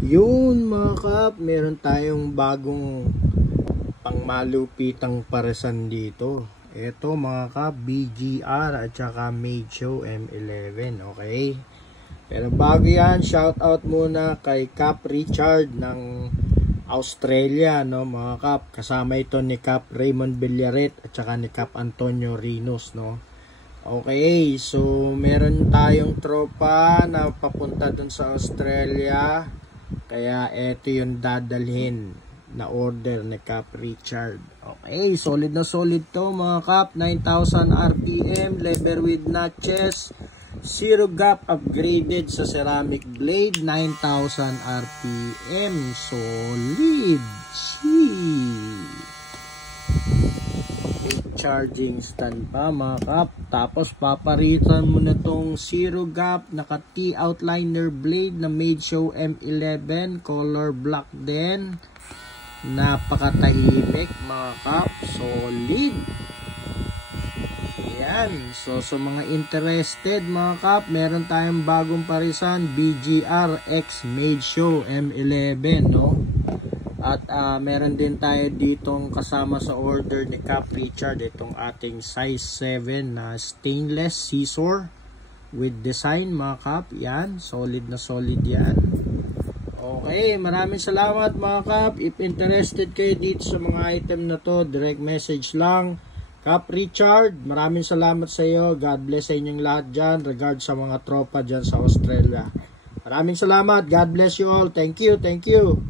Yun mga kap, meron tayong bagong pangmalupitang paresan dito. Ito mga kap, BGR at saka Medshow M11, okay? Pero bago yan, shoutout muna kay Cap Richard ng Australia, no mga kap. Kasama ito ni Cap Raymond Villaret at saka ni Cap Antonio Rinos, no. Okay, so meron tayong tropa na papunta dun sa Australia. Kaya ito yung dadalhin na order ni Cap Richard. Okay, solid na solid to mga kap. 9,000 RPM, leather with notches, zero gap, upgraded sa ceramic blade, 9,000 RPM, solid. Charging stand pa mga kap. Tapos paparitan mo na tong zero gap naka T outliner blade na Medshow M11, color black din. Napakatahimik mga kap, solid. Ayan, so sa mga interested mga kap, meron tayong bagong parisan, BGR X Medshow M11, no. At meron din tayo ditong kasama sa order ni Cap Richard, itong ating size 7 na stainless scissor with design mga kap. Yan, solid na solid yan. Okay, maraming salamat mga kap. If interested kayo dito sa mga item na to, direct message lang. Cap Richard, maraming salamat sa iyo. God bless sa inyong lahat dyan. Regards sa mga tropa dyan sa Australia. Maraming salamat. God bless you all. Thank you, thank you.